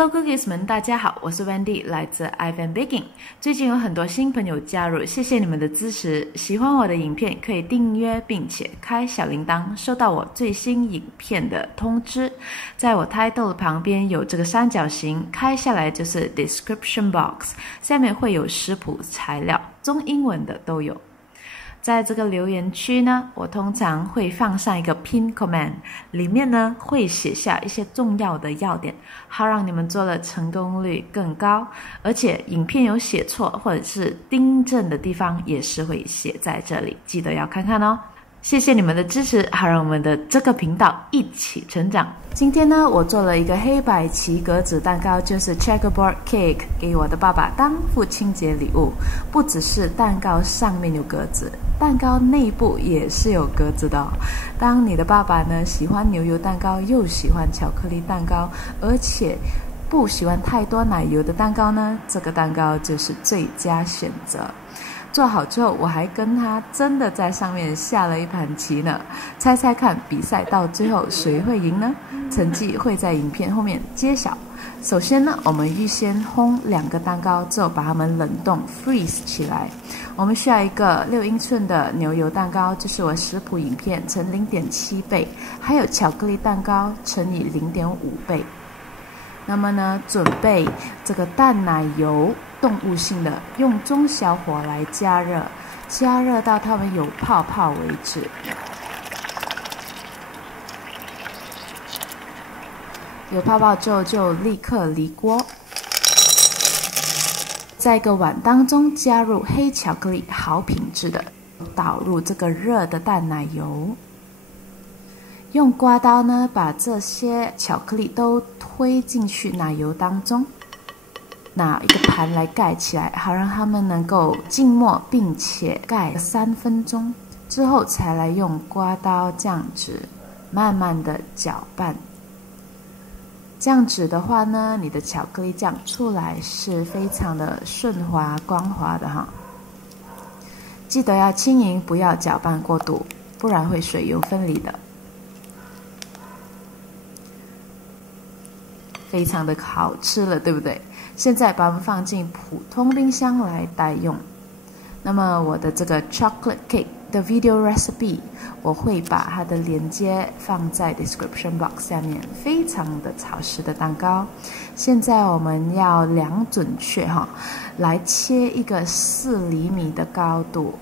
Hello Cookies 们，大家好，我是 Wendy， 来自 Ivan Baking。最近有很多新朋友加入，谢谢你们的支持。喜欢我的影片可以订阅并且开小铃铛，收到我最新影片的通知。在我 title 的旁边有这个三角形，开下来就是 description box， 下面会有食谱材料，中英文的都有。在这个留言区呢，我通常会放上一个 pin command， 里面呢会写下一些重要的要点，好让你们做的成功率更高。而且影片有写错或者是订正的地方也是会写在这里，记得要看看哦。谢谢你们的支持，好让我们的这个频道一起成长。今天呢，我做了一个黑白棋格子蛋糕，就是 checkerboard cake， 给我的爸爸当父亲节礼物。不只是蛋糕上面有格子，蛋糕内部也是有格子的哦。当你的爸爸呢喜欢牛油蛋糕，又喜欢巧克力蛋糕，而且不喜欢太多奶油的蛋糕呢，这个蛋糕就是最佳选择。做好之后，我还跟他真的在上面下了一盘棋呢。猜猜看，比赛到最后谁会赢呢？成绩会在影片后面揭晓。首先呢，我们预先烘2个蛋糕，之后把它们冷冻 freeze 起来。我们需要一个6英寸的牛油蛋糕，就是我食谱影片乘 0.7 倍，还有巧克力蛋糕乘以 0.5 倍。那么呢，准备这个淡奶油，动物性的，用中小火来加热，加热到它们有泡泡为止。有泡泡之后就立刻离锅，在一个碗当中加入黑巧克力，好品质的，倒入这个热的淡奶油。用刮刀呢，把这些巧克力都推进去奶油当中，拿一个盘来盖起来，好让它们能够浸没，并且盖3分钟之后，才来用刮刀这样子慢慢的搅拌。这样子的话呢，你的巧克力酱出来是非常的顺滑光滑的哈。记得要轻盈，不要搅拌过度，不然会水油分离的。非常的好吃了，对不对？现在把它们放进普通冰箱来待用。那么我的这个 chocolate cake 的 video recipe， 我会把它的连接放在 description box 下面，非常的好吃的蛋糕。现在我们要量准确哈，来切一个4厘米的高度，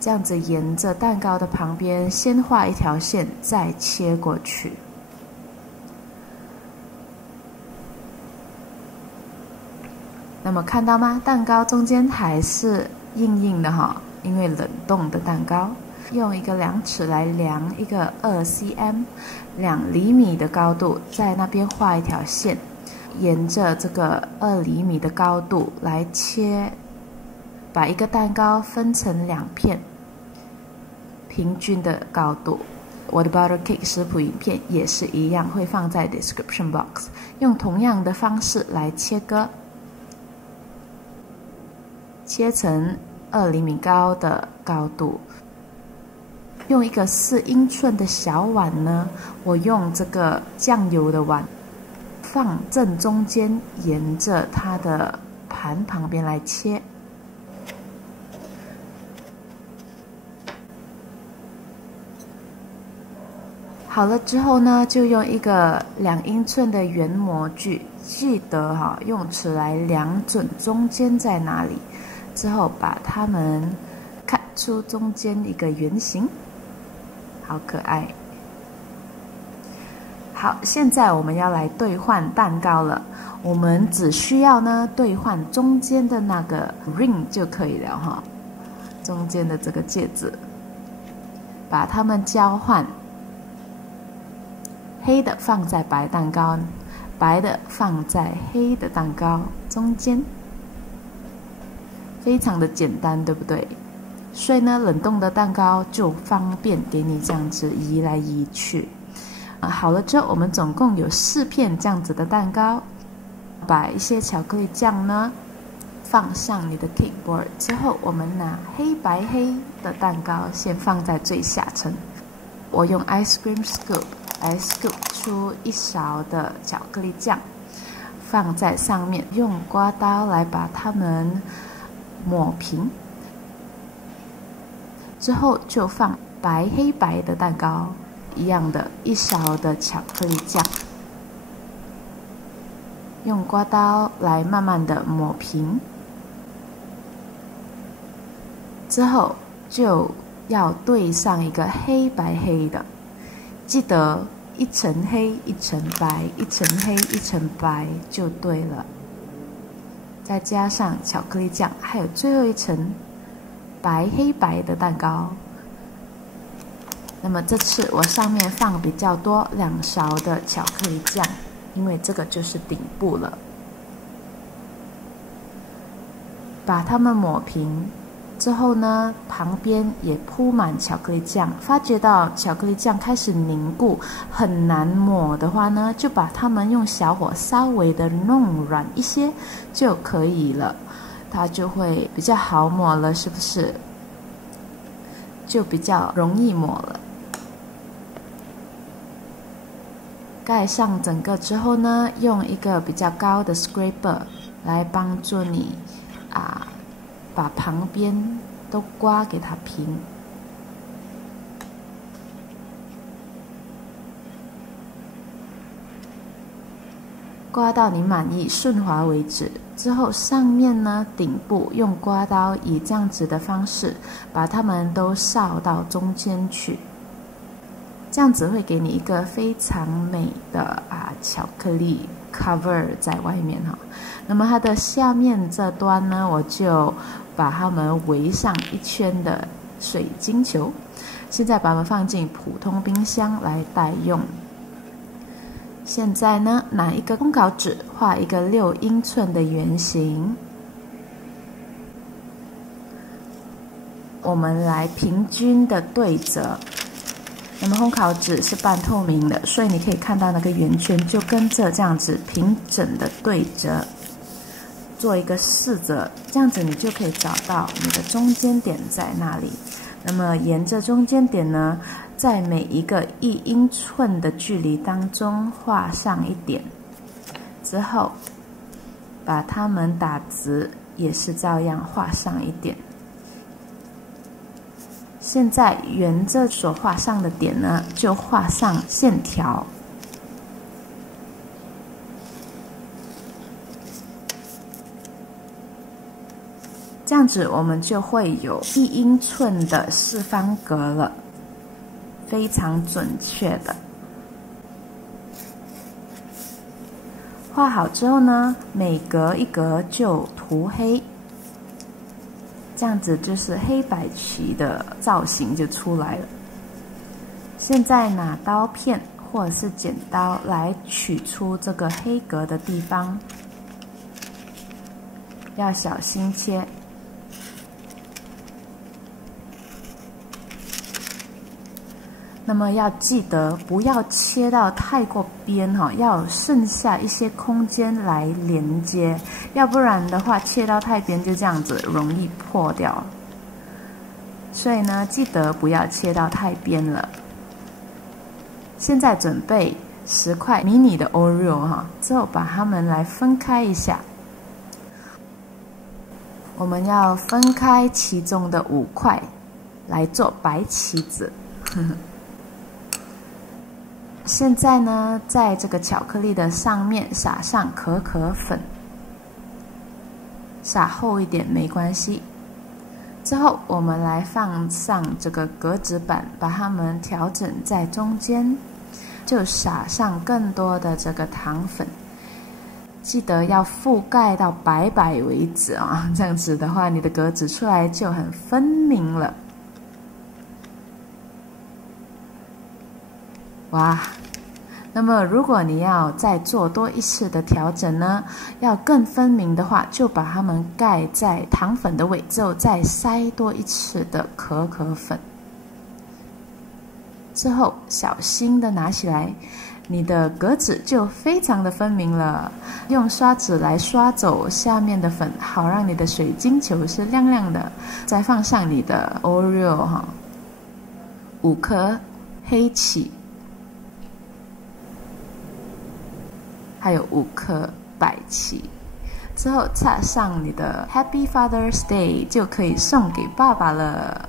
这样子沿着蛋糕的旁边先画一条线，再切过去。那么看到吗？蛋糕中间还是硬硬的哈，因为冷冻的蛋糕。用一个量尺来量一个2 cm、2厘米的高度，在那边画一条线，沿着这个2厘米的高度来切，把一个蛋糕分成2片，平均的高度。我的 butter cake 食谱影片也是一样，会放在 description box， 用同样的方式来切割。切成2厘米高的高度，用一个4英寸的小碗呢，我用这个酱油的碗放正中间，沿着它的盘旁边来切。好了之后呢，就用一个2英寸的圆模具，记得哈，用尺来量准中间在哪里。之后把它们cut出中间一个圆形，好可爱。好，现在我们要来兑换蛋糕了。我们只需要呢兑换中间的那个 ring 就可以了哈，中间的这个戒指，把它们交换。黑的放在白蛋糕，白的放在黑的蛋糕中间。非常的简单，对不对？所以呢，冷冻的蛋糕就方便给你这样子移来移去。好了之后，我们总共有4片这样子的蛋糕，把一些巧克力酱呢放上你的 cake board 之后，我们拿黑白黑的蛋糕先放在最下层。我用 ice cream scoop 来 scoop 出一勺的巧克力酱，放在上面，用刮刀来把它们抹平。之后就放白黑白的蛋糕，一样的一勺的巧克力酱，用刮刀来慢慢的抹平。之后就要对上一个黑白黑的，记得一层黑一层白，一层黑一层白就对了。再加上巧克力酱，还有最后一层白黑白的蛋糕。那么这次我上面放比较多2勺的巧克力酱，因为这个就是顶部了。把它们抹平之后呢，旁边也铺满巧克力酱。发觉到巧克力酱开始凝固，很难抹的话呢，就把它们用小火稍微的弄软一些就可以了，它就会比较好抹了，是不是？就比较容易抹了。盖上整个之后呢，用一个比较高的 scraper 来帮助你把旁边都刮给它平。刮到你满意顺滑为止。之后上面呢，顶部用刮刀以这样子的方式把它们都扫到中间去，这样子会给你一个非常美的巧克力 cover 在外面哈。那么它的下面这端呢，我就把它们围上一圈的水晶球。现在把它们放进普通冰箱来待用。现在呢，拿一个烘烤纸画一个6英寸的圆形，我们来平均的对折。那么烘烤纸是半透明的，所以你可以看到那个圆圈就跟着这样子平整的对折，做一个4折，这样子你就可以找到你的中间点在那里。那么沿着中间点呢，在每一个1英寸的距离当中画上一点，之后把它们打直，也是照样画上一点。现在沿着所画上的点呢，就画上线条。这样子我们就会有1英寸的4方格了，非常准确的。画好之后呢，每隔一格就涂黑，这样子就是黑白棋的造型就出来了。现在拿刀片或者是剪刀来取出这个黑格的地方，要小心切。那么要记得不要切到太过边哈，要剩下一些空间来连接，要不然的话切到太边就这样子容易破掉。所以呢，记得不要切到太边了。现在准备10块迷你的 Oreo 哈，之后把它们来分开一下。我们要分开其中的5块来做白棋子。现在呢，在这个巧克力的上面撒上可可粉，撒厚一点没关系。之后我们来放上这个格子板，把它们调整在中间，就撒上更多的这个糖粉，记得要覆盖到白白为止啊，这样子的话你的格子出来就很分明了。哇，那么如果你要再做多一次的调整呢，要更分明的话，就把它们盖在糖粉的尾之后，再塞多一次的可可粉。之后小心的拿起来，你的格子就非常的分明了。用刷子来刷走下面的粉，好让你的水晶球是亮亮的。再放上你的 Oreo 哈，5颗黑棋。还有5颗白旗。之后插上你的 Happy Father's Day 就可以送给爸爸了。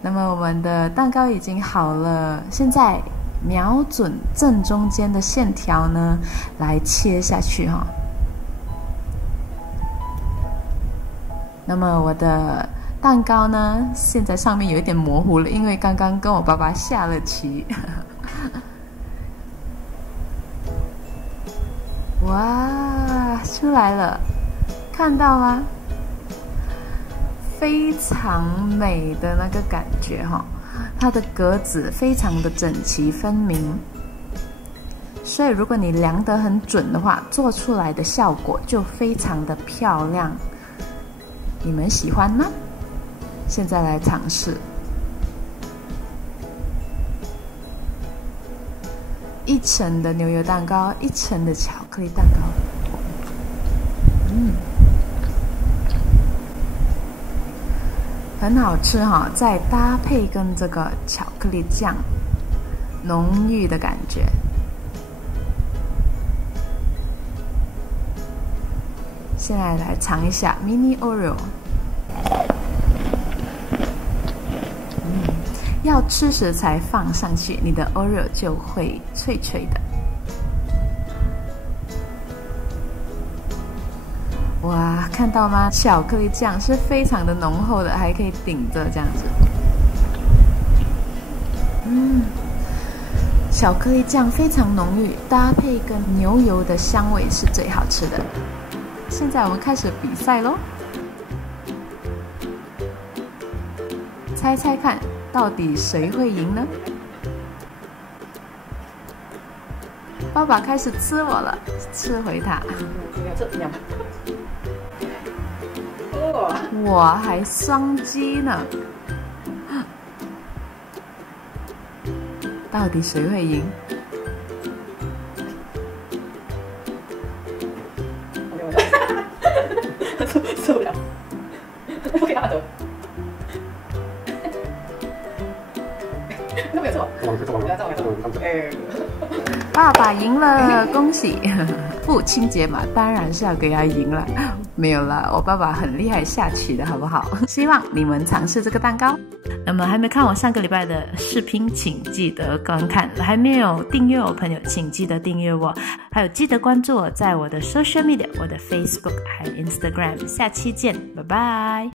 那么我们的蛋糕已经好了，现在瞄准正中间的线条呢，来切下去哈。那么我的蛋糕呢，现在上面有一点模糊了，因为刚刚跟我爸爸下了棋。哇，出来了，看到吗？非常美的那个感觉哈，它的格子非常的整齐分明，所以如果你量得很准的话，做出来的效果就非常的漂亮。你们喜欢吗？现在来尝试。1层的牛油蛋糕，1层的巧克力蛋糕，很好吃哈！再搭配跟这个巧克力酱，浓郁的感觉。现在来尝一下 Mini Oreo。要吃时才放上去，你的 Oreo 就会脆脆的。哇，看到吗？巧克力酱是非常的浓厚的，还可以顶着这样子。巧克力酱非常浓郁，搭配跟牛油的香味是最好吃的。现在我们开始比赛咯，猜猜看，到底谁会赢呢？爸爸开始吃我了，吃回它。我还双击呢，到底谁会赢？受不了，不给他得。都没有错，爸爸赢了，恭喜！父亲节嘛，当然是要给他赢了。没有啦，我爸爸很厉害下棋的，好不好？希望你们尝试这个蛋糕。那么还没看我上个礼拜的视频，请记得观看；还没有订阅我朋友，请记得订阅我，还有记得关注我在我的 social media， 我的 Facebook 还有 Instagram。下期见，拜拜。